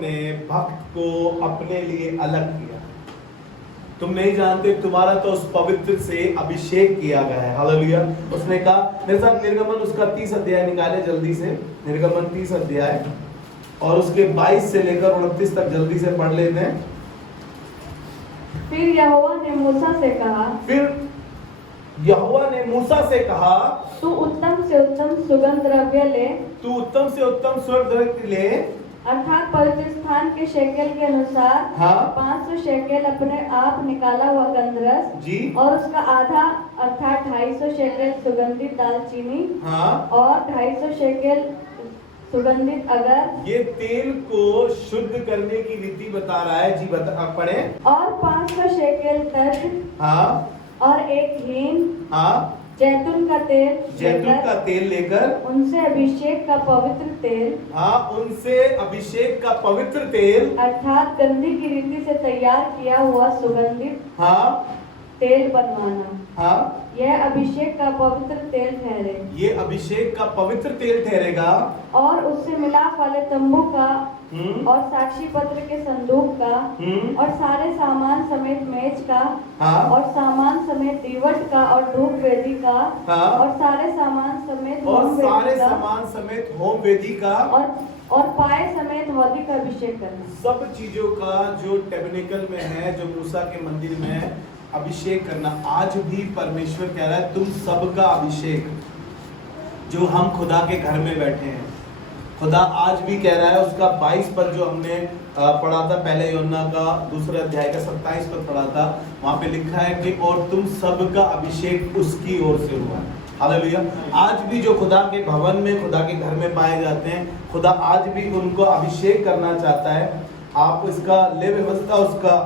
ने भक्त को अपने लिए अलग किया। तुम नहीं जानते, तुम्हारा तो उस पवित्र से अभिषेक किया गया है। हालेलुया। उसने कहा, मेरे साथ निर्गमन उसका 30 अध्याय निकाले जल्दी से। निर्गमन 30 अध्याय और उसके 22 से लेकर 29 तक जल्दी से पढ़ लेते हैं। फिर यहोवा ने मूसा से कहा, तू उत्तम से उत्तम सुगंध द्रव्य ले, तू उत्तम से उत्तम सुगंध द्रव्य ले, अर्थात पवित्र स्थान के शेकेल के अनुसार। हाँ। 500 शेकेल अपने आप निकाला हुआ गंधरस जी, और उसका आधा अर्थात 250 शेकेल सुगंधित दालचीनी, हाँ, और 250 शेकेल सुगंधित अगर। ये तेल को शुद्ध करने की रीति बता रहा है जी। बता पढ़े। और 500 शेकेल तक, हाँ, और एक हीन हाँ, जैतून का तेल लेकर उनसे अभिषेक का पवित्र तेल, हाँ, उनसे अभिषेक का पवित्र तेल अर्थात गंधी की रीति से तैयार किया हुआ सुगंधित हाँ, तेल बनवाना। हाँ, यह अभिषेक का पवित्र तेल ठहरे। ये अभिषेक का पवित्र तेल ठहरेगा। और उससे मिलाप वाले तंबू का और साक्षी पत्र के संदूक का और सारे सामान समेत मेज का, हाँ, और सामान समेत दीवट का और धूप वेदी का, हाँ, और सारे सामान समेत और होम सारे वेदी का, सामान समेत होम वेदी का, और पाए समेत हौदी का अभिषेक करना। सब चीजों का जो टेबरनेकल में है, जो मूसा के मंदिर में है, अभिषेक करना। आज भी परमेश्वर कह रहा है, तुम सबका अभिषेक, जो हम खुदा के घर में बैठे हैं, खुदा आज भी कह रहा है। उसका 22 पद जो हमने पढ़ा था, पहले यूहन्ना का 2 अध्याय का 27 पद पढ़ा था, वहां पे लिखा है कि और तुम सबका अभिषेक उसकी ओर से हुआ है। हालेलुया। आज भी जो खुदा के भवन में, खुदा के घर में पाए जाते हैं, खुदा आज भी उनको अभिषेक करना चाहता है। आप इसका ले व्यवस्था, उसका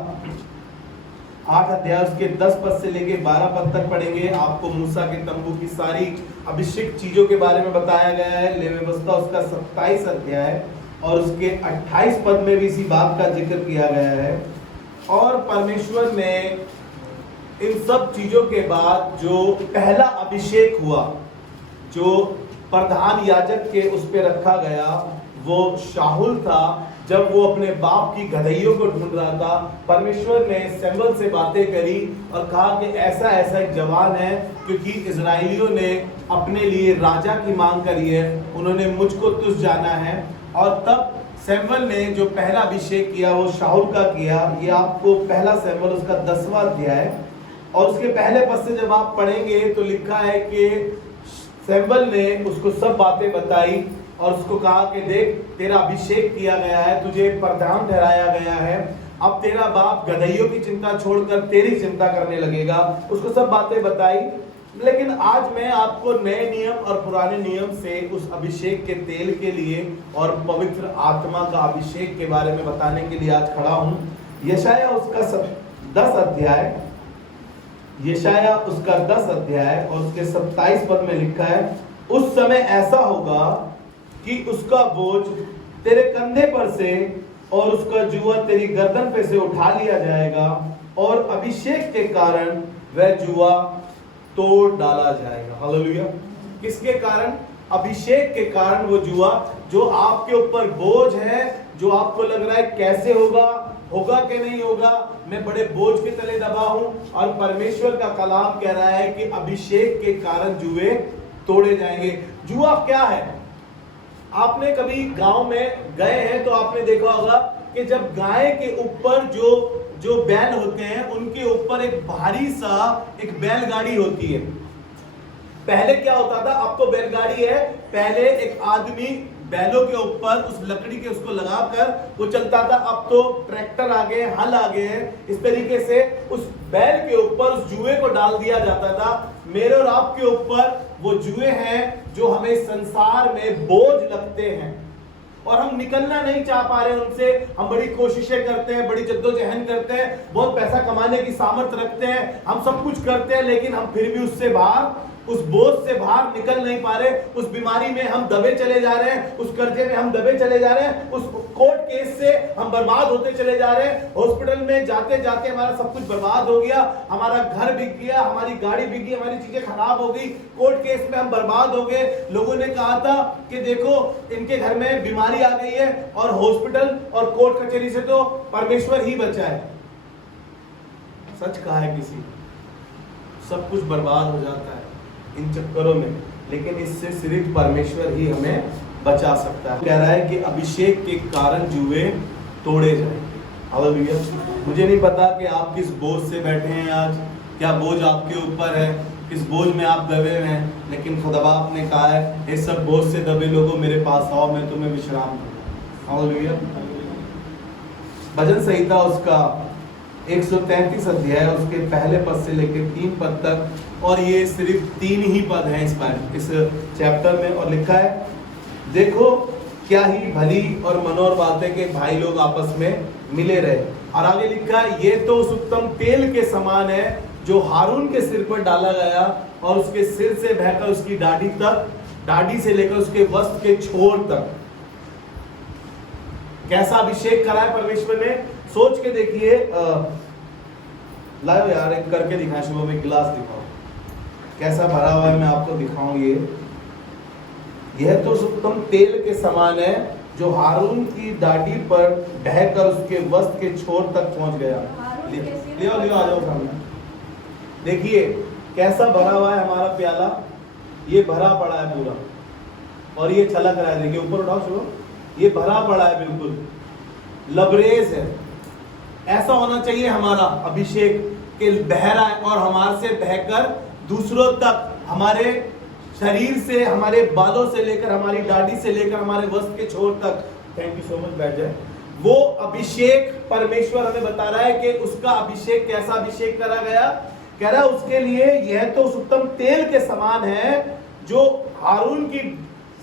8 अध्याय उसके 10 पद से लेके 12 पद तक पढ़ेंगे। आपको मूसा के तंबू की सारी अभिषेक चीजों के बारे में बताया गया है। ले व्यवस्था उसका 27 अध्याय और उसके 28 पद में भी इसी बात का जिक्र किया गया है। और परमेश्वर ने इन सब चीजों के बाद जो पहला अभिषेक हुआ, जो प्रधान याजक के उस पे रखा गया, वो शाहुल था। जब वो अपने बाप की गदहियों को ढूंढ रहा था, परमेश्वर ने सैमुएल से बातें करी और कहा कि ऐसा ऐसा एक जवान है, क्योंकि इजराइलियों ने अपने लिए राजा की मांग करी है, उन्होंने मुझको तुझ जाना है। और तब सैमुएल ने जो पहला अभिषेक किया वो शाहुल का किया। ये आपको पहला सैमुएल उसका 10वां अध्याय और उसके पहले पद से जब आप पढ़ेंगे तो लिखा है कि सैमुएल ने उसको सब बातें बताई और उसको कहा कि देख, तेरा अभिषेक किया गया है, तुझे प्रधान ठहराया गया है, अब तेरा बाप गदहियों की चिंता छोड़कर तेरी चिंता करने लगेगा। उसको सब बातें बताई। लेकिन आज मैं आपको नए नियम और पुराने नियम से उस अभिषेक के तेल के लिए और पवित्र आत्मा का अभिषेक के बारे में बताने के लिए आज खड़ा हूं। यशाया उसका 10 अध्याय, यशाया उसका 10 अध्याय और उसके 27 पद में लिखा है, उस समय ऐसा होगा कि उसका बोझ तेरे कंधे पर से और उसका जुआ तेरी गर्दन पे से उठा लिया जाएगा और अभिषेक के कारण वह जुआ तोड़ डाला जाएगा। हालेलुया। किसके कारण? अभिषेक के कारण वो जुआ जो आपके ऊपर बोझ है, जो आपको लग रहा है कैसे होगा कि नहीं होगा, मैं बड़े बोझ के तले दबा हूं, और परमेश्वर का कलाम कह रहा है कि अभिषेक के कारण जुए तोड़े जाएंगे। जुआ क्या है? आपने कभी गांव में गए हैं तो आपने देखा होगा कि जब गाय के ऊपर जो बैल होते हैं, उनके ऊपर एक भारी सा एक बैलगाड़ी होती है। पहले क्या होता था, अब तो बैलगाड़ी है, पहले एक आदमी बैलों के ऊपर उस लकड़ी के उसको लगाकर वो चलता था। अब तो ट्रैक्टर आ गए, हल आ गए हैं। इस तरीके से उस बैल के ऊपर उस जुए को डाल दिया जाता था। मेरे और आपके ऊपर वो जुए हैं जो हमें संसार में बोझ लगते हैं और हम निकलना नहीं चाह पा रहे उनसे। हम बड़ी कोशिशें करते हैं, बड़ी जद्दोजहद करते हैं, बहुत पैसा कमाने की सामर्थ्य रखते हैं, हम सब कुछ करते हैं, लेकिन हम फिर भी उससे बाहर उस बोझ से बाहर निकल नहीं पा रहे, उस बीमारी में हम दबे चले जा रहे हैं, उस कर्जे में हम दबे चले जा रहे हैं, उस कोर्ट केस से हम बर्बाद होते चले जा रहे हैं, हॉस्पिटल में जाते जाते हमारा सब कुछ बर्बाद हो गया, हमारा घर बिक गया, हमारी गाड़ी बिक गई, हमारी चीजें खराब हो गई, कोर्ट केस में हम बर्बाद हो गए। लोगों ने कहा था कि देखो इनके घर में बीमारी आ गई है, और हॉस्पिटल और कोर्ट कचहरी से तो परमेश्वर ही बचा है। सच कहा है किसी, सब कुछ बर्बाद हो जाता है इन चक्करों में, लेकिन इससे सिर्फ परमेश्वर ही हमें बचा सकता है। कह रहा है कि अभिषेक के कारण जुए तोड़े जाएंगे। हालेलुया। मुझे नहीं पता कि आप किस बोझ से बैठे हैं आज, क्या बोझ आपके ऊपर है, किस बोझ में आप दबे हुए हैं, लेकिन खुदा ने कहा है इस सब बोझ से दबे लोगों मेरे पास आओ, मैं तुम्हें विश्राम दूंगा। हालेलुया। भजन संहिता उसका 133 अध्याय उसके पहले पद से लेकर 3 पद तक, और ये सिर्फ 3 ही पद हैं इस चैप्टर में, और लिखा है देखो क्या ही भली और मनोहर बात है कि भाई लोग आपस में मिले रहे। और आगे लिखा है ये तो उस उत्तम तेल के समान है जो हारून के सिर पर डाला गया और उसके सिर से बहकर उसकी दाढ़ी तक, दाढ़ी से लेकर उसके वस्त्र के छोर तक। कैसा अभिषेक करा है परमेश्वर ने, सोच के देखिए। लाओ यार एक करके दिखाएं, सुबह में गिलास दिखाओ कैसा भरा हुआ है, मैं आपको दिखाऊं। यह तो उत्तम तेल के समान है जो हारून की दाढ़ी पर बहकर उसके वस्त्र के छोर तक पहुंच गया। लियो आ जाओ सामने, देखिए कैसा भरा हुआ है हमारा प्याला, ये भरा पड़ा है पूरा, और ये छलक रहा है। देखिए ऊपर उठाओ शुरू, ये भरा पड़ा है, बिल्कुल लबरेज है। ऐसा होना चाहिए हमारा अभिषेक के बह रहा है और हमारे से बहकर दूसरों तक, हमारे शरीर से, हमारे बालों से लेकर, हमारी दाढ़ी से लेकर, हमारे वस्त्र के छोर तक। थैंक यू सो मच, बैठ जाए। वो अभिषेक परमेश्वर हमें बता रहा है कि उसका अभिषेक कैसा अभिषेक करा गया। कह रहा है उसके लिए यह तो उत्तम तेल के समान है जो हारून की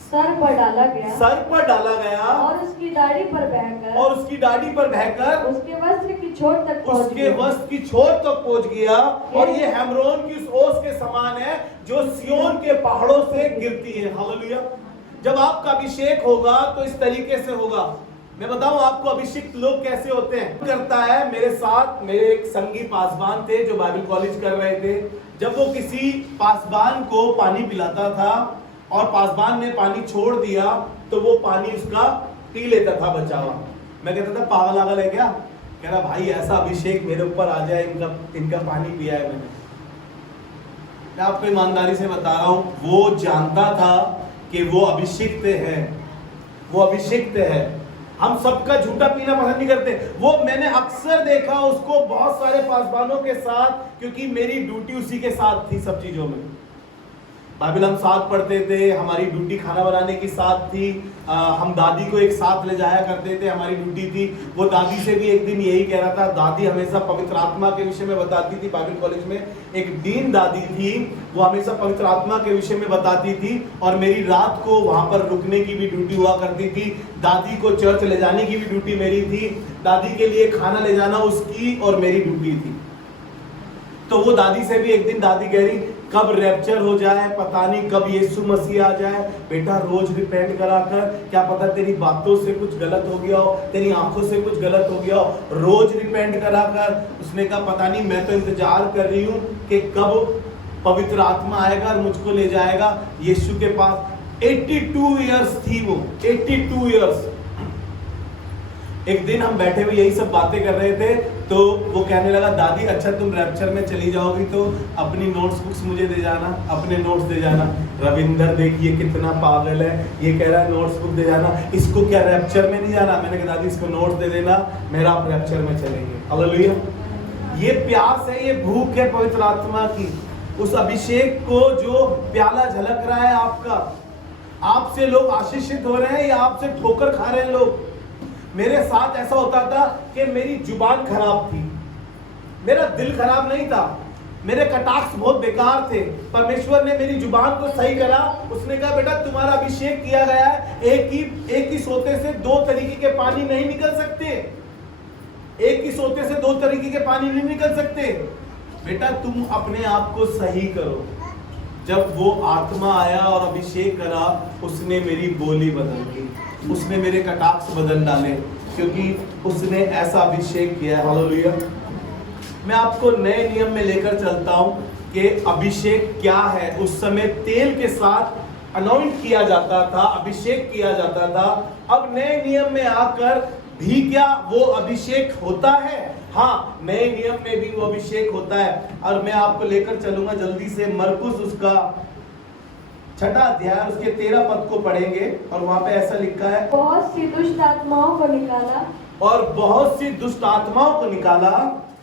सर पर डाला गया और उसकी दाढ़ी पर बहकर उसके वस्त्र की छोर तक पहुंच गया। और ये हेमरोन की उस ओस के समान है जो सियोन के पहाड़ों से गिरती है। हालेलुया। जब आपका अभिषेक होगा तो इस तरीके से होगा। मैं बताऊं आपको अभिषेक लोग कैसे होते हैं। करता है मेरे साथ, मेरे एक संगी पासवान थे जो बाइबल कॉलेज कर रहे थे। जब वो किसी पासवान को पानी पिलाता था और पासवान ने पानी छोड़ दिया तो वो पानी उसका पी लेता था बचा हुआ। मैं कहता था पागल आगल है क्या? कह रहा भाई ऐसा अभिषेक मेरे ऊपर आ जाए, इनका पानी पिया है मैंने। मैं आपको ईमानदारी से बता रहा हूं, वो जानता था कि वो अभिषिक्त है, वो अभिषिक्त है। हम सबका झूठा पीना पसंद नहीं करते। वो मैंने अक्सर देखा उसको बहुत सारे पासवानों के साथ, क्योंकि मेरी ड्यूटी उसी के साथ थी सब चीजों में। बाइबल हम साथ पढ़ते थे, हमारी ड्यूटी खाना बनाने की साथ थी, हम दादी को एक साथ ले जाया करते थे, हमारी ड्यूटी थी। वो दादी से भी एक दिन यही कह रहा था, दादी हमेशा पवित्र आत्मा के विषय में बताती थी। बाइबल कॉलेज में एक दीन दादी थी, वो हमेशा पवित्र आत्मा के विषय में बताती थी, और मेरी रात को वहां पर रुकने की भी ड्यूटी हुआ करती थी। दादी को चर्च ले जाने की भी ड्यूटी मेरी थी, दादी के लिए खाना ले जाना उसकी और मेरी ड्यूटी थी। तो वो दादी से भी एक दिन दादी कह रही कब रैप्चर हो जाए, पता नहीं कब यीशु मसीह आ जाए, बेटा रोज रिपेंट करा कर, क्या पता तेरी बातों से कुछ गलत हो गया हो, तेरी आंखों से कुछ गलत हो गया हो, रोज रिपेंट करा कर। उसने कहा पता नहीं, मैं तो इंतजार कर रही हूँ कि कब पवित्र आत्मा आएगा और मुझको ले जाएगा यीशु के पास। 82 ईयर्स थी वो, 82 ईयर्स। एक दिन हम बैठे हुए यही सब बातें कर रहे थे, तो वो कहने लगा दादी अच्छा तुम रैप्चर में चली जाओगी तो अपनी नोट्स बुक्स मुझे दे जाना, अपने नोट्स दे जाना। रविंदर देखिए कितना पागल है, ये कह रहा है नोट्स बुक दे जाना, इसको क्या रैप्चर में नहीं जाना? मैंने कहा दादी इसको नोट्स दे देना, मेरा आप रैप्चर में चलेंगे। हालेलुया। ये प्यास है, ये भूख है पवित्र आत्मा की, उस अभिषेक को जो प्याला झलक रहा है आपका। आपसे लोग आशीषित हो रहे हैं या आपसे ठोकर खा रहे हैं लोग? मेरे साथ ऐसा होता था कि मेरी जुबान खराब थी, मेरा दिल खराब नहीं था, मेरे कटाक्ष बहुत बेकार थे। परमेश्वर ने मेरी जुबान को सही करा। उसने कहा बेटा तुम्हारा अभिषेक किया गया है, एक ही सोते से 2 तरीके के पानी नहीं निकल सकते, एक ही सोते से 2 तरीके के पानी नहीं निकल सकते। बेटा तुम अपने आप को सही करो, जब वो आत्मा आया और अभिषेक करा, उसने मेरी बोली बदल दी, उसने मेरे कटाक्ष बदल डाले, क्योंकि उसने ऐसा अभिषेक किया। हालेलुया। मैं आपको नए नियम में लेकर चलता हूं कि अभिषेक क्या है। उस समय तेल के साथ अनॉइंट किया जाता था, अभिषेक किया जाता था। अब नए नियम में आकर भी क्या वो अभिषेक होता है? हाँ, नए नियम में भी वो अभिषेक होता है। और मैं आपको लेकर चलूंगा जल्दी से मरकुस उसका 6वां अध्याय, उसके 13 पद को पढ़ेंगे। और वहां पे ऐसा लिखा है, बहुत सी दुष्ट आत्माओं को निकाला और बहुत सी दुष्ट आत्माओं को निकाला,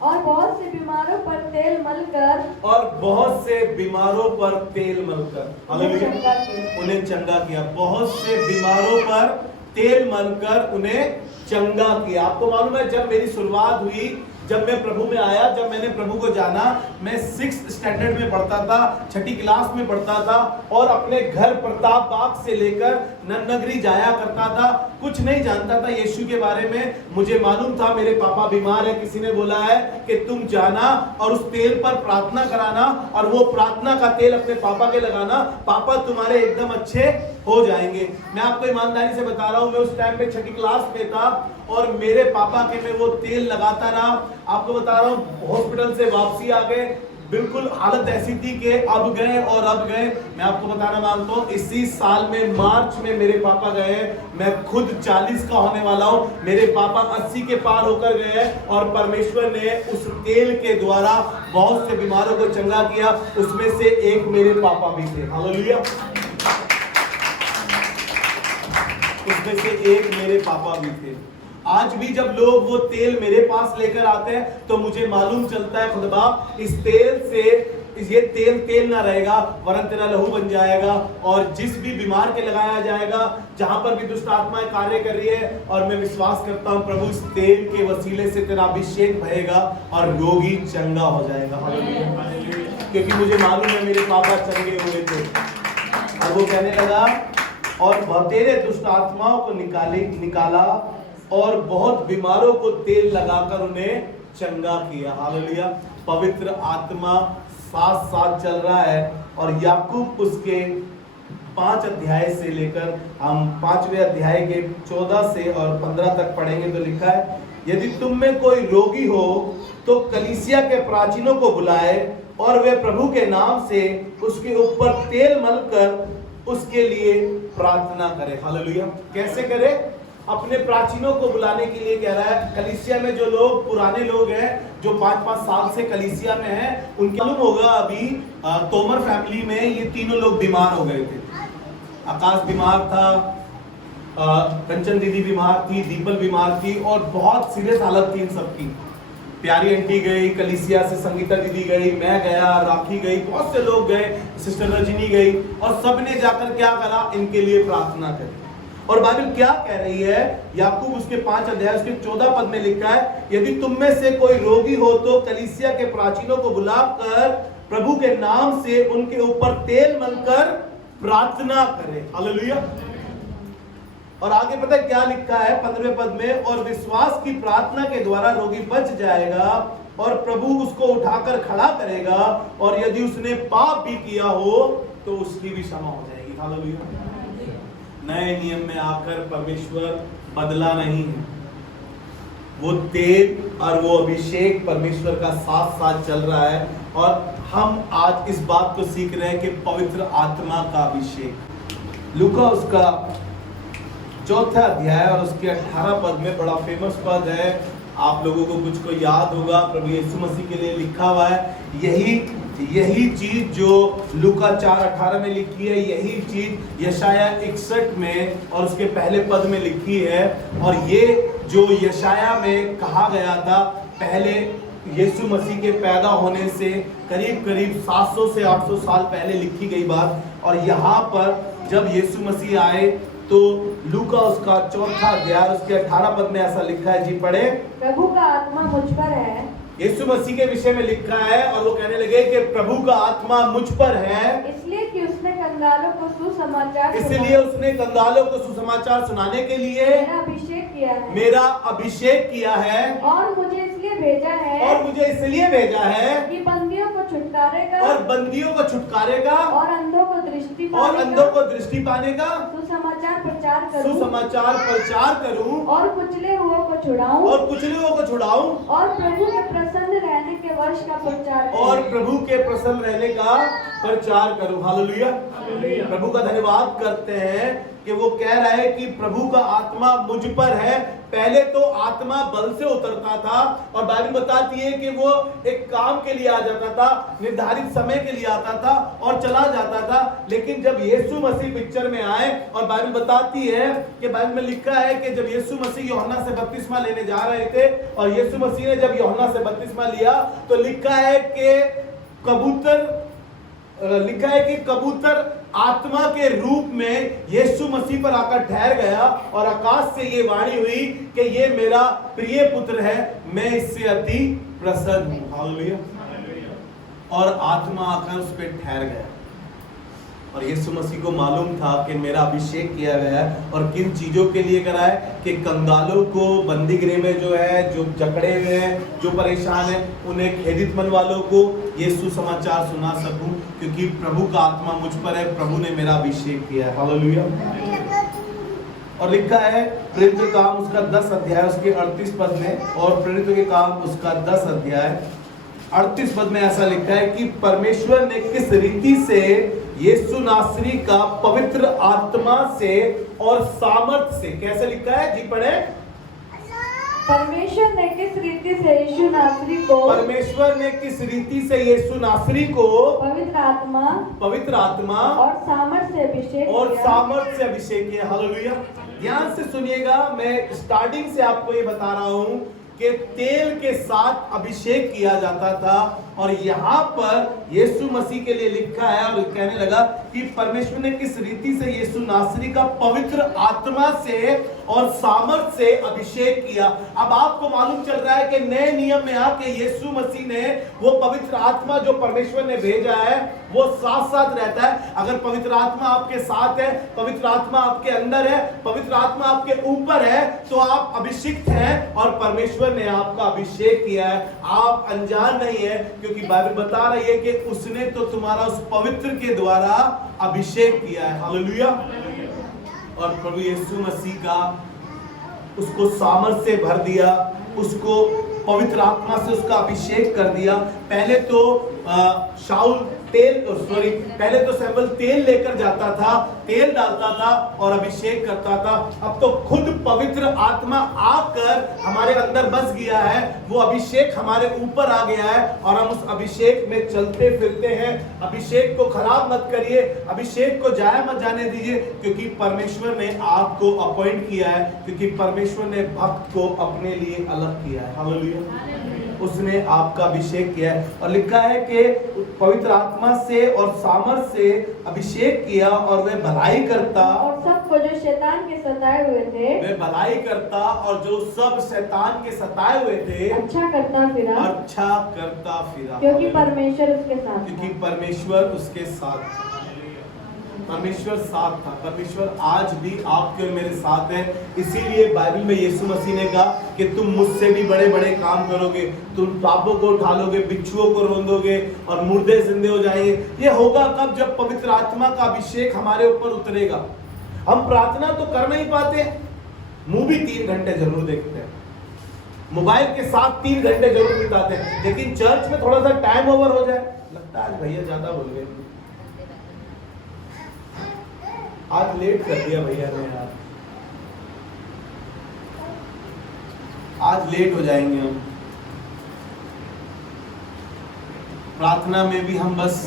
और बहुत से बीमारों पर तेल मलकर, और बहुत से बीमारों पर तेल मलकर, हालेलुया, चंगा किया। उन्हें चंगा किया। बहुत से बीमारों पर तेल मलकर उन्हें चंगा किया। आपको मालूम है, जब मेरी शुरुआत हुई, जब मैं प्रभु में आया, जब मैंने प्रभु को जाना, मैं 6th स्टैंडर्ड में पढ़ता था, 6ठी क्लास में पढ़ता था, और अपने घर प्रताप बाग से लेकर नगरी जाया करता था। कुछ नहीं जानता था यीशु के बारे में। मुझे मालूम था मेरे पापा बीमार है, किसी ने बोला है कि तुम जाना और उस तेल पर प्रार्थना कराना, और वो प्रार्थना का तेल अपने पापा के लगाना, पापा तुम्हारे एकदम अच्छे हो जाएंगे। मैं आपको ईमानदारी से बता रहा हूं, मैं उस टाइम पे 6ठी क्लास में था, और मेरे पापा के में वो तेल लगाता रहा। आपको बता रहा हूं, हॉस्पिटल से वापसी आ गए, बिल्कुल हालत ऐसी थी कि अब गए और अब गए। मैं आपको बताना मांगता हूं, इसी साल में मार्च में मेरे पापा गए। मैं खुद 40 का होने वाला हूं, मेरे पापा 80 के पार होकर गए, और परमेश्वर ने उस तेल के द्वारा बहुत से बीमारों को चंगा किया। उसमें से एक मेरे पापा भी थे। हालेलुया। उसमें से एक मेरे पापा भी थे। आज भी जब लोग वो तेल मेरे पास लेकर आते हैं, तो मुझे मालूम चलता है, खुदा इस तेल से, ये तेल ना रहेगा, वरन तेरा लहू बन जाएगा, और जिस भी बीमार के लगाया जाएगा, जहां पर भी दुष्ट आत्माएं कार्य कर रही है, और मैं विश्वास करता हूं प्रभु इस तेल के वसीले से तेरा अभिषेक भरेगा और रोगी चंगा हो जाएगा। क्योंकि मुझे मालूम है मेरे पापा चंगे हुए थे। और वो कहने लगा, और बतेरे दुष्ट आत्माओं को निकाला, और बहुत बीमारों को तेल लगाकर उन्हें चंगा किया। हालेलुया। पवित्र आत्मा साथ साथ चल रहा है। और याकूब उसके 5 अध्याय से लेकर हम 5वें अध्याय के 14 से और 15 तक पढ़ेंगे, तो लिखा है, यदि तुम में कोई रोगी हो तो कलीसिया के प्राचीनों को बुलाए, और वे प्रभु के नाम से उसके ऊपर तेल मलकर उसके लिए प्रार्थना करे। हालेलुया। कैसे करे? अपने प्राचीनों को बुलाने के लिए कह रहा है। कलीसिया में जो लोग पुराने लोग हैं, जो 5-5 साल से कलीसिया में हैं, उनके मालूम होगा अभी तोमर फैमिली में ये तीनों लोग बीमार हो गए थे। आकाश बीमार था, कंचन दीदी बीमार थी, दीपल बीमार थी, और बहुत सीरियस हालत थी इन सबकी। प्यारी आंटी गई कलीसिया से, संगीता दीदी गई, मैं गया, राखी गई, बहुत से लोग गए, सिस्टर रजनी गई, और सबने जाकर क्या करा? इनके लिए प्रार्थना करी। और बाइबल क्या कह रही है? याकूब उसके 5 अध्याय उसके 14 पद में लिखा है, यदि तुम में से कोई रोगी हो तो कलीसिया के प्राचीनों को बुलाकर प्रभु के नाम से उनके ऊपर तेल मलकर प्रार्थना करे। हालेलुया। और आगे पता है क्या लिखा है 15वें पद में, और विश्वास की प्रार्थना के द्वारा रोगी बच जाएगा, और प्रभु उसको उठाकर खड़ा करेगा, और यदि उसने पाप भी किया हो तो उसकी भी क्षमा हो जाएगी। हालेलुया। नए नियम में आकर परमेश्वर बदला नहीं है। वो तेल और वो अभिषेक परमेश्वर का साथ साथ चल रहा है, और हम आज इस बात को सीख रहे हैं कि पवित्र आत्मा का अभिषेक। लूका उसका 4था अध्याय और उसके 18 पद में बड़ा फेमस पद है, आप लोगों को कुछ को याद होगा, प्रभु यीशु मसीह के लिए लिखा हुआ है। यही चीज जो लूका 4:18 में लिखी है, यही चीज यशाया 61 में और उसके पहले पद में लिखी है। और ये जो यशाया में कहा गया था, पहले यीशु मसीह के पैदा होने से करीब 700 से 800 साल पहले लिखी गई बात। और यहाँ पर जब यीशु मसीह आए तो लूका उसका 4था अध्याय उसके 18 पद में ऐसा लिखा है, जी पढ़े। प्रभु का आत्मा मुझ पर है। यीशु मसीह के विषय में लिखा है, और वो कहने लगे कि प्रभु का आत्मा मुझ पर है, इसलिए कि उसने कंगालों को सुसमाचार सुनाने के लिए मेरा अभिषेक किया है, और मुझे इसलिए भेजा है कि बंदियों को छुटकारेगा और बंदियों को छुटकारेगा और अंधों को दृष्टि और अंधों को दृष्टि पाने का सुसमाचार प्रचार करूं सुसमाचार प्रचार करूं और कुचले हुओं को छुड़ाऊं और कुचले हुओं को छुड़ाऊं और प्रभु के प्रसन्न रहने के वर्ष का प्रचार करूं। और प्रभु के प्रसन्न रहने का प्रचार करूं। हालेलुया। प्रभु का धन्यवाद करते हैं कि वो कह रहा है कि प्रभु का आत्मा मुझ पर है। पहले तो आत्मा बल से उतरता था और बाइबल बताती है कि वो एक काम के लिए आ जाता था, निर्धारित समय के लिए आता था और चला जाता था। लेकिन जब यीशु मसीह पिक्चर में आए और बाइबल बताती है कि बाइबल में लिखा है कि जब यीशु मसीह यूहन्ना से बपतिस्मा लेने जा रहे थे और यीशु मसीह ने जब यूहन्ना से बपतिस्मा लिया तो लिखा है कि कबूतर आत्मा के रूप में यीशु मसीह पर आकर ठहर गया और आकाश से ये वाणी हुई कि ये मेरा प्रिय पुत्र है, मैं इससे अति प्रसन्न हूं। हालेलुया। और आत्मा आकर उस पर ठहर गया और यीशु मसीह को मालूम था कि मेरा अभिषेक किया गया है। और किन चीजों के लिए करा है कि कंगालों को बंदी गृह में जो है, जो जकड़े हुए हैं, जो परेशान है, उन्हें खेदित मन वालों को यीशु समाचार सुना सकूं, क्योंकि प्रभु का आत्मा मुझ पर है, प्रभु ने मेरा अभिषेक किया है। हालेलुया। और लिखा है प्रेरितों के काम उसका 10 अध्याय उसके 38 पद में, और प्रेरितों के काम उसका 10 अध्याय 38 पद में ऐसा लिखा है कि परमेश्वर ने किस रीति से यीशु नासरी का पवित्र आत्मा से और सामर्थ से, कैसे लिखा है जी पढ़े? परमेश्वर ने किस रीति से यीशु नासरी को परमेश्वर ने किस रीति से यीशु नासरी को पवित्र आत्मा और सामर्थ से अभिषेक किया। हालेलुया। ध्यान से सुनिएगा, मैं स्टार्टिंग से आपको ये बता रहा हूं कि तेल के साथ अभिषेक किया जाता था और यहाँ पर यीशु मसीह के लिए लिखा है और कहने लगा कि परमेश्वर ने किस रीति से यीशु नासरी का पवित्र आत्मा से और सामर्थ से अभिषेक किया। अब आपको मालूम चल रहा है कि नए नियम में आके यीशु मसीह ने वो पवित्र आत्मा जो परमेश्वर ने भेजा है वो साथ साथ रहता है। अगर पवित्र आत्मा आपके साथ है, पवित्र आत्मा आपके अंदर है, पवित्र आत्मा आपके ऊपर है, तो आप अभिषिक्त हैं और परमेश्वर ने आपका अभिषेक किया है। आप अनजान नहीं है, क्योंकि बाइबल बता रही है कि उसने तो तुम्हारा उस पवित्र के द्वारा अभिषेक किया है। हालेलुया। और प्रभु यीशु मसीह का उसको सामर्थ से भर दिया, उसको पवित्र आत्मा से उसका अभिषेक कर दिया। पहले तो पहले तो सैमुअल तेल लेकर जाता था, तेल डालता था और अभिषेक करता था। अब तो खुद पवित्र आत्मा आकर हमारे अंदर बस गया है, वो अभिषेक हमारे ऊपर आ गया है और हम उस अभिषेक में चलते फिरते हैं। अभिषेक को खराब मत करिए, अभिषेक को जाया मत जाने दीजिए, क्योंकि परमेश्वर ने आपको अपॉइंट किया है, क्योंकि परमेश्वर ने भक्त को अपने लिए अलग किया है। हालेलुया। उसने आपका अभिषेक किया है और लिखा है कि पवित्र आत्मा से और सामर्थ से अभिषेक किया और वह भलाई करता और सबको जो शैतान के सताए हुए थे, वह भलाई करता और जो सब शैतान के सताए हुए थे अच्छा करता फिरा, क्योंकि परमेश्वर उसके साथ था। क्योंकि परमेश्वर उसके साथ था। परमेश्वर साथ था। परमेश्वर आज भी आपके और मेरे साथ है। इसीलिए बाइबल में यीशु मसीह ने कहा कि तुम मुझसे भी बड़े बड़े काम करोगे, तुम पापों को उठा लोगे, बिच्छुओं को रोंदोगे और मुर्दे जिंदे हो जाएंगे। ये होगा कब? जब पवित्र आत्मा का अभिषेक हमारे ऊपर उतरेगा। हम प्रार्थना तो कर नहीं पाते, मूवी 3 घंटे जरूर देखते हैं, मोबाइल के साथ 3 घंटे जरूर बिताते हैं, लेकिन चर्च में थोड़ा सा टाइम ओवर हो जाए, लगता है आज भैया ज्यादा बोल गए, आज लेट कर दिया भैया ने यार, आज लेट हो जाएंगे हम। प्रार्थना में भी हम बस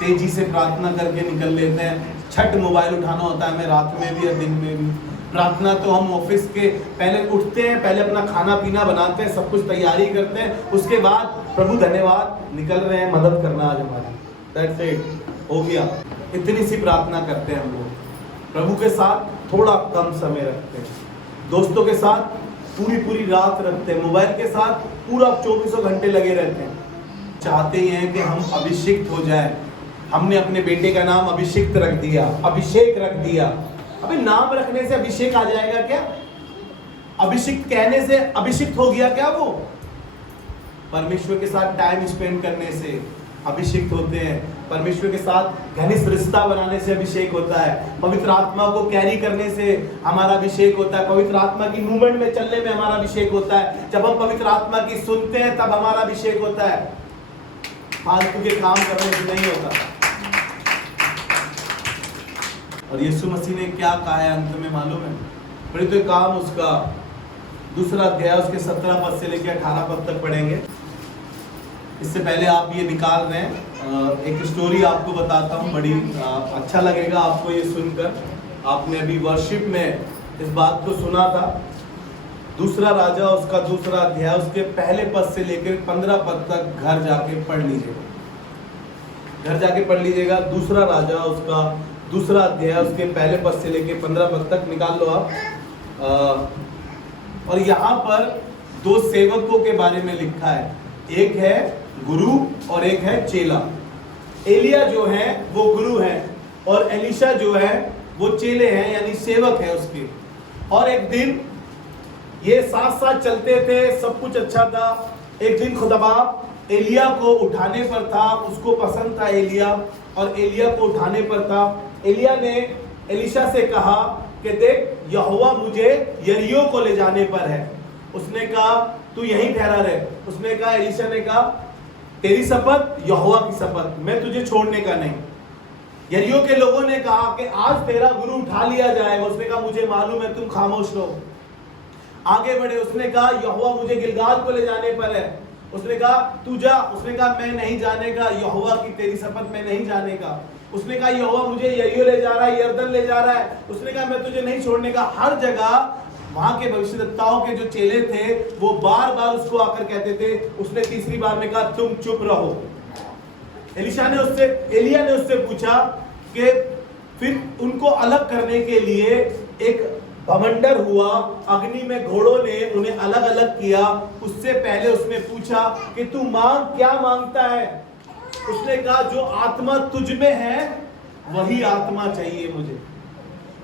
तेजी से प्रार्थना करके निकल लेते हैं। छठ मोबाइल उठाना होता है हमें, रात में भी और दिन में भी। प्रार्थना तो हम ऑफिस के पहले उठते हैं, पहले अपना खाना पीना बनाते हैं, सब कुछ तैयारी करते हैं, उसके बाद प्रभु धन्यवाद निकल रहे हैं, मदद करना आज हमारी, दैट्स इट, हो गया। इतनी सी प्रार्थना करते हैं हम लोग। प्रभु के साथ थोड़ा कम समय रखते हैं, दोस्तों के साथ पूरी रात रखते हैं, मोबाइल के साथ पूरा 24 घंटे लगे रहते हैं। चाहते ही हैं कि हम अभिषिक्त हो जाए। हमने अपने बेटे का नाम अभिषिक्त रख दिया, अभिषेक रख दिया। अबे नाम रखने से अभिषेक आ जाएगा क्या? अभिषिक्त कहने से अभिषिक्त हो गया क्या वो? परमेश्वर के साथ टाइम स्पेंड करने से, अभिषेक होते हैं। परमेश्वर के साथ घनिष्ठ रिश्ता बनाने से अभिषेक होता है। पवित्र आत्मा को कैरी करने से हमारा अभिषेक होता है। पवित्र आत्मा की मूवमेंट में चलने में हमारा अभिषेक होता है। जब हम पवित्र आत्मा की सुनते हैं तब हमारा अभिषेक होता है, फालतू के काम करने से नहीं होता। और यीशु मसीह ने क्या कहा है अंत में मालूम है? बड़े तो काम उसका 2 अध्याय उसके 17 पद से लेकर 18 पद तक पढ़ेंगे। इससे पहले आप ये निकाल रहे हैं, एक स्टोरी आपको बताता हूँ, बड़ी अच्छा लगेगा आपको ये सुनकर। आपने अभी वर्शिप में इस बात को सुना था। 2 राजा उसका 2 अध्याय उसके पहले पद से लेकर 15 पद तक घर जाके पढ़ लीजिएगा। घर जाके पढ़ लीजिएगा। 2 राजा उसका 2 अध्याय उसके पहले पद से लेकर 15 पद तक निकाल लो आप। और यहाँ पर 2 सेवकों के बारे में लिखा है, एक है गुरु और एक है चेला। एलिया जो है वो गुरु है और एलिशा जो है वो चेले हैं, यानी सेवक है उसके। और एक दिन ये साथ साथ चलते थे, सब कुछ अच्छा था। एक दिन खुदाबाप एलिया को उठाने पर था, उसको पसंद था एलिया, और एलिया को उठाने पर था। एलिया ने एलिशा से कहा कि देख, यहोवा मुझे यरीहो को ले जाने पर है। उसने कहा तू यहीं ठहरा रहे। उसने कहा, एलिशा ने कहा तेरी शपथ यहोवा की शपथ, मैं तुझे छोड़ने का नहीं। यरीहो के लोगों ने कहा कि आज तेरा गुरु उठा लिया जाएगा। उसने कहा मुझे मालूम है, तुम खामोश रहो। आगे बढ़े। उसने कहा यहोवा मुझे गिलगाल को ले जाने पर है। उसने कहा तू जा। उसने कहा मैं नहीं जाने का, यहोवा की तेरी शपथ मैं नहीं जाने का। उसने कहा यहोवा मुझे यरीहो ले जा रहा है, यरदन ले जा रहा है। उसने कहा मैं तुझे नहीं छोड़ने का। हर जगह वहां के भविष्यद्वक्ताओं के जो चेले थे वो बार बार उसको आकर कहते थे। उसने तीसरी बार में कहा तुम चुप रहो। एलिया ने उससे पूछा कि फिर उनको अलग करने के लिए एक भमंडर हुआ, अग्नि में घोड़ों ने उन्हें अलग अलग किया। उससे पहले उसने पूछा कि तू मांग, क्या मांगता है? उसने कहा जो आत्मा तुझ में है वही आत्मा चाहिए मुझे।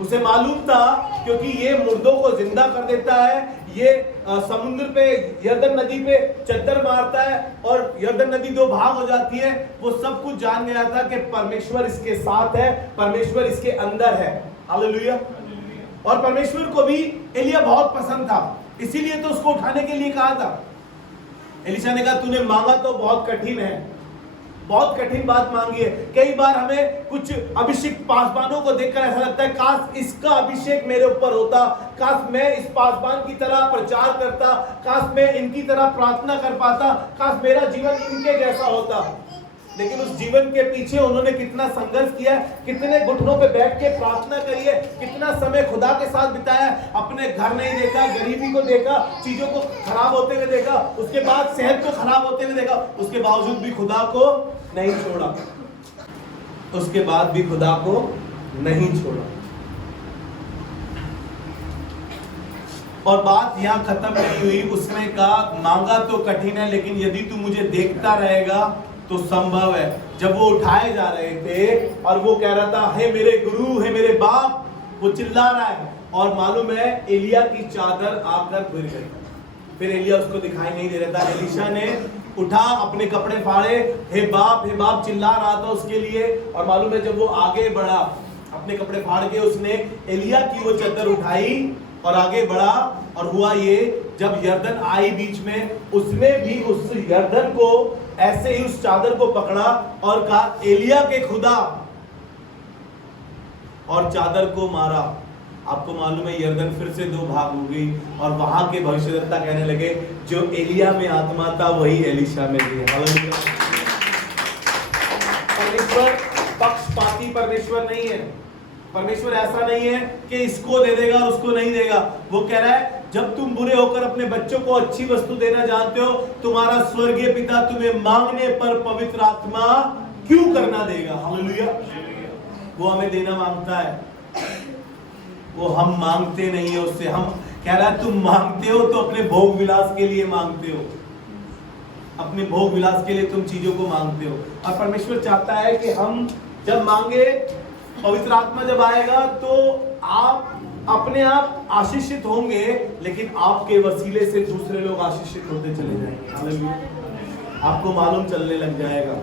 उसे मालूम था क्योंकि ये मुर्दों को जिंदा कर देता है, ये समुद्र पे यरदन नदी पे चद्दर मारता है और यरदन नदी 2 भाग हो जाती है। वो सब कुछ जान गया था कि परमेश्वर इसके साथ है, परमेश्वर इसके अंदर है। हालेलुया। और परमेश्वर को भी एलिया बहुत पसंद था, इसीलिए तो उसको उठाने के लिए कहा था। एलिशा ने कहा तूने मांगा तो बहुत कठिन है, बहुत कठिन बात मांगी है। कई बार हमें कुछ अभिषेक पासवानों को देखकर ऐसा लगता है काश इसका अभिषेक मेरे ऊपर होता, काश मैं इस पासवान की तरह प्रचार करता, काश मैं इनकी तरह प्रार्थना कर पाता, काश मेरा जीवन इनके जैसा होता। लेकिन उस जीवन के पीछे उन्होंने कितना संघर्ष किया, कितने घुटनों पे बैठ के प्रार्थना करी है, कितना समय खुदा के साथ बिताया। अपने घर नहीं देखा, गरीबी को देखा, चीजों को खराब होते हुए देखा, उसके बाद सेहत को खराब होते हुए देखा। उसके बावजूद भी खुदा को नहीं छोड़ा, उसके बाद भी खुदा को नहीं छोड़ा। और बात यहाँ खत्म नहीं हुई। उसने कहा मांगा तो कठिन है, लेकिन यदि तू मुझे देखता रहेगा तो संभव है। जब वो उठाए जा रहे थे और वो कह रहा था हे मेरे गुरु, हे मेरे बाप, वो चिल्ला रहा है। और मालूम है एलिया की चादर आकर गिर गई। फिर एलिया उसको दिखाई नहीं दे रहा था। एलिशा ने उठा, अपने कपड़े फाड़े, हे बाप चिल्ला रहा था उसके लिए। और मालूम है जब वो आगे बढ़ा, अपने कपड़े फाड़ के उसने एलिया की वो चादर उठाई और आगे बढ़ा। और हुआ ये, जब यरदन आई बीच में, उसने भी उस यरदन को ऐसे ही उस चादर को पकड़ा और कहा एलिया के खुदा, और चादर को मारा। आपको मालूम है यरदन फिर से 2 भाग हो गई और वहां के भविष्यद्वक्ता कहने लगे जो एलिया में आत्मा था वही एलिशा में भी है। परमेश्वर पक्षपाती परमेश्वर नहीं है। परमेश्वर ऐसा नहीं है कि इसको दे देगा और उसको नहीं देगा। वो कह रहा है जब तुम बुरे होकर अपने बच्चों को अच्छी वस्तु देना जानते हो, तुम्हारा स्वर्गीय पिता तुम्हें मांगने पर पवित्र आत्मा क्यों करना देगा। हालेलुया। वो हमें देना मांगता है, वो हम मांगते नहीं है उससे। हम कह रहा है तुम मांगते हो तो अपने भोग विलास के लिए मांगते हो, अपने भोग विलास के लिए तुम चीजों को मांगते हो। और परमेश्वर चाहता है कि हम जब मांगे, पवित्र आत्मा जब आएगा तो आप अपने आप आशीषित होंगे, लेकिन आपके वसीले से दूसरे लोग आशीषित होते चले जाएंगे। हालेलुया। आपको मालूम चलने लग जाएगा।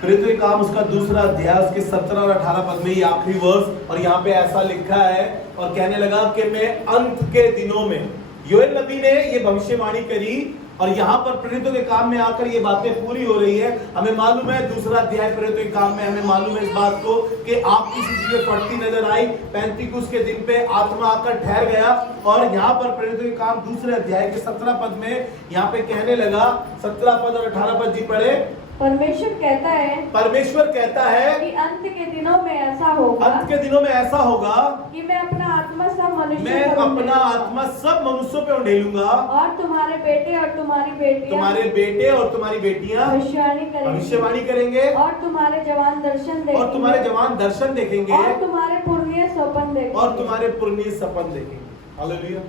प्रेरितों के काम उसका दूसरा अध्याय उसके 17 और 18 पद में, ये आखिरी वर्ष, और यहाँ पे ऐसा लिखा है, और कहने लगा कि मैं अंत के दिनों में, योएल नबी ने ये भविष्यवाणी करी, और यहाँ पर प्रेरितों के काम में आकर ये बातें पूरी हो रही है। हमें मालूम है दूसरा अध्याय प्रेरितों के काम में, हमें मालूम है इस बात को कि आग की शीशी फटती नजर आई, 35 के दिन पे आत्मा आकर ठहर गया। और यहाँ पर प्रेरितों के काम दूसरे अध्याय के 17 पद में यहाँ पे कहने लगा, 17 पद और 18 पद जी पढ़े। परमेश्वर कहता है कि अंत के दिनों में ऐसा होगा, अंत के दिनों में ऐसा होगा कि मैं अपना आत्मा सब मनुष्यों मैं पर अपना उंडेलूंगा, आत्मा सब मनुष्यों पे उंडेलूंगा, और तुम्हारे बेटे और तुम्हारी बेटियां तुम्हारे बेटे और तुम्हारी बेटियां भविष्यवाणी करेंगे, और तुम्हारे जवान दर्शन देखेंगे, और तुम्हारे जवान दर्शन देखेंगे, और तुम्हारे पुरनिये सपन देखेंगे, और तुम्हारे पुरनिये सपन देखेंगे। हालेलुया।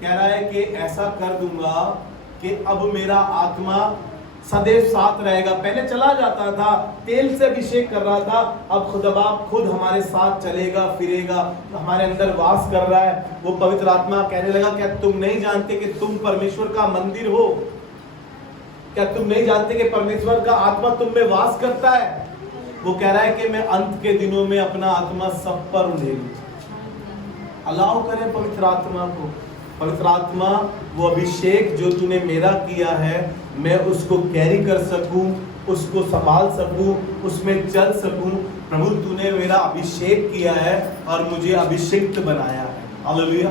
कह रहा है कि ऐसा कर दूंगा कि अब मेरा आत्मा सदैव साथ रहेगा। पहले चला जाता था, तेल से अभिषेक कर रहा था, अब खुद हमारे साथ चलेगा फिरेगा, हमारे अंदर वास कर रहा है। वो पवित्र आत्मा कहने लगा, क्या तुम नहीं जानते कि तुम परमेश्वर का मंदिर हो? क्या तुम नहीं जानते कि परमेश्वर का आत्मा तुम में वास करता है? वो कह रहा है कि मैं अंत के दिनों में अपना आत्मा सब पर उंडेलूंगा। अलाउ करें पवित्र आत्मा को। पवित्र आत्मा, वो अभिषेक जो तूने मेरा किया है, मैं उसको कैरी कर सकूं, उसको संभाल सकूं, उसमें चल सकूं। प्रभु तूने मेरा अभिषेक किया है और मुझे अभिषिक्त बनाया है। हालेलुया।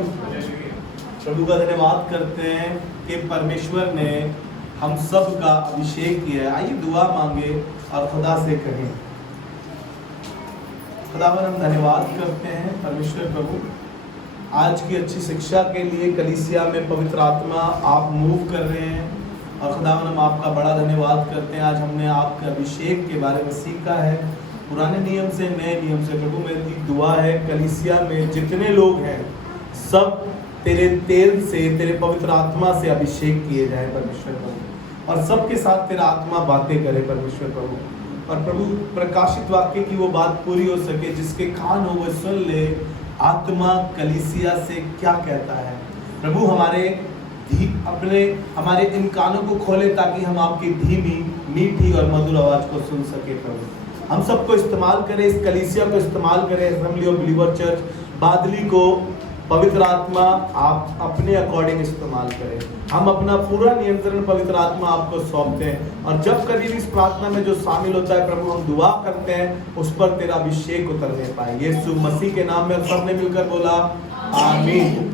प्रभु का धन्यवाद करते हैं कि परमेश्वर ने हम सब का अभिषेक किया है। आइए दुआ मांगे और खुदा से कहें। खुदावन हम धन्यवाद करते हैं परमेश्वर प्रभु, आज की अच्छी शिक्षा के लिए कलीसिया में पवित्र आत्मा आप मूव कर रहे हैं, और खुदावन हम आपका बड़ा धन्यवाद करते हैं। आज हमने आपके अभिषेक के बारे में सीखा है, पुराने नियम से नए नियम से। प्रभु मेरी दुआ है कलीसिया में जितने लोग हैं सब तेरे तेल से, तेरे पवित्र आत्मा से अभिषेक किए जाए परमेश्वर प्रभु, और सबके साथ तेरा आत्मा बातें करे परमेश्वर प्रभु। और प्रभु प्रकाशित वाक्य की वो बात पूरी हो सके, जिसके कान हो वो सुन ले आत्मा कलीसिया से क्या कहता है। प्रभु हमारे इन कानों को खोले ताकि हम आपकी धीमी मीठी और मधुर आवाज को सुन सके। प्रभु हम सबको इस्तेमाल करें, इस कलीसिया को इस्तेमाल करें, असेंबली ऑफ बिलीवर चर्च बादली को पवित्र आत्मा आप अपने अकॉर्डिंग इस्तेमाल करें। हम अपना पूरा नियंत्रण पवित्र आत्मा आपको सौंपते हैं, और जब कभी भी इस प्रार्थना में जो शामिल होता है प्रभु हम दुआ करते हैं उस पर तेरा अभिषेक उतरने पाए। यीशु मसीह के नाम में सबने मिलकर बोला आमीन।